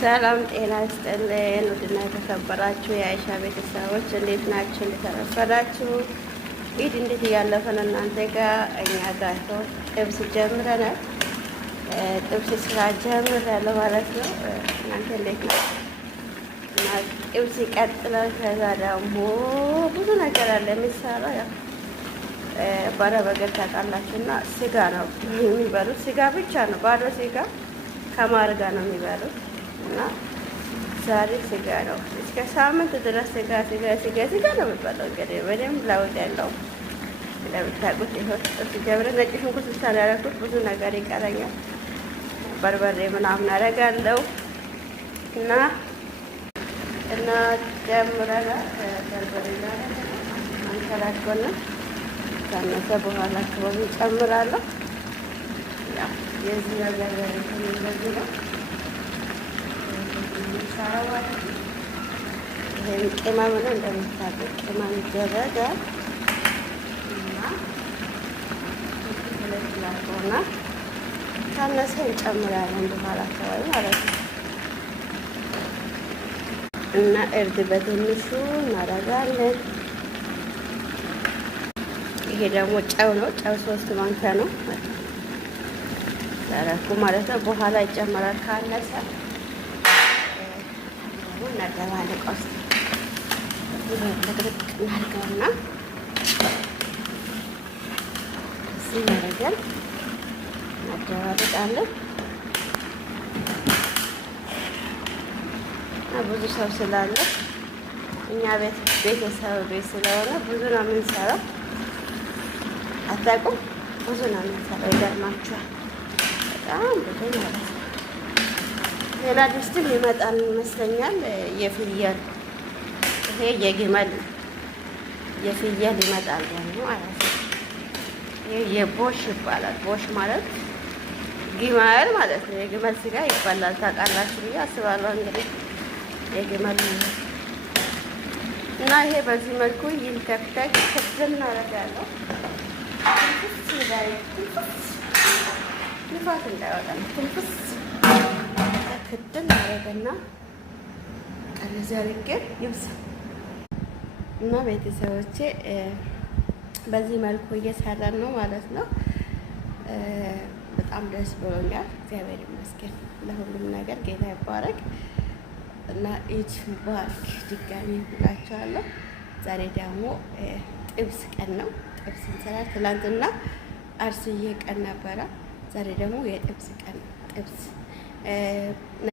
ሰላም ጤና ይስጥልን። ውድና የተከበራችሁ የአይሻ ቤተሰቦች እንዴት ናችሁ? እንደተረፈዳችሁ ኢድ እንዴት እያለፈ ነው እናንተ ጋር? እኛ ጋር ጥብስ ጀምረናል። ጥብስ ስራ ጀምሬያለሁ ማለት ነው። እናንተ እንዴት ነው? ጥብስ ይቀጥላል። ከዛ ደግሞ ብዙ ነገር አለ የሚሰራ ያው በአረብ ሀገር ታውቃላችሁ። እና ስጋ ነው የሚበሉት። ስጋ ብቻ ነው፣ ባዶ ስጋ ከማር ጋር ነው የሚበሉት። እና ዛሬ ስጋ ነው። እስከ ሳምንት ድረስ ስጋ ነው የሚበላው። እንግዲህ በደምብ ለውጥ ያለው እንደምታውቁት ይሆን ጥብስ ጀምረን ነጭ ሽንኩርት ብቻ ነው ያደረኩት። ብዙ ነገር ይቀረኛል። በርበሬ ምናምን አደርጋለሁ እና ጀምረናል። በርበሬ አንከላኮና ካነሰ በኋላ አካባቢ ጨምራለሁ። ያው የዚህ ነገር እንደዚህ ነው። ይሄን ቅመም ነው እንደምታውቁት፣ ቅመም ይደረጋል እና ካነሰ እንጨምራለን በኋላ አካባቢ ማለት ነው። እና እርድ በትንሹ እናደርጋለን። ይሄ ደግሞ ጨው ነው። ጨው 3 ማንኪያ ነው ያደረኩ ማለት ነው። በኋላ ይጨመራል ካነሰ እናደባለቅ ውስጥ ልቅልቅ እናድርገውና እዚህ ያደርገን እናደባልቃለን። ብዙ ሰው ስላለ እኛ ቤተሰብ ቤት ስለሆነ ብዙ ነው የምንሰራው። አታውቁም? ብዙ ነው የምንሰራው። ይገርማችኋል። በጣም ብዙ ማለት ነው። ሌላ ድስትም ይመጣል ይመስለኛል። የፍየል ይሄ የግመል የፍየል ይመጣል ደግሞ ማለት ነው። ይሄ የቦሽ ይባላል። ቦሽ ማለት ግመል ማለት ነው። የግመል ስጋ ይባላል። ታውቃላችሁ ብዬ አስባለሁ። እንግዲህ የግመል እና ይሄ በዚህ መልኩ ይንተክተክ ክፍል እናደርጋለሁ። ንፋስ እንዳይወጣ ትንፍስ ክድን አደረገና ከነዚህ አድርጌ ይብሳል። እና ቤተሰቦቼ በዚህ መልኩ እየሰራን ነው ማለት ነው። በጣም ደስ ብሎኛል። እግዚአብሔር ይመስገን ለሁሉም ነገር፣ ጌታ ይባረክ። እና ኢድ ሙባረክ ድጋሚ ብላችኋለሁ። ዛሬ ደግሞ ጥብስ ቀን ነው። ጥብስ እንሰራለን። ትላንትና አርስዬ ቀን ነበረ። ዛሬ ደግሞ የጥብስ ቀን ጥብስ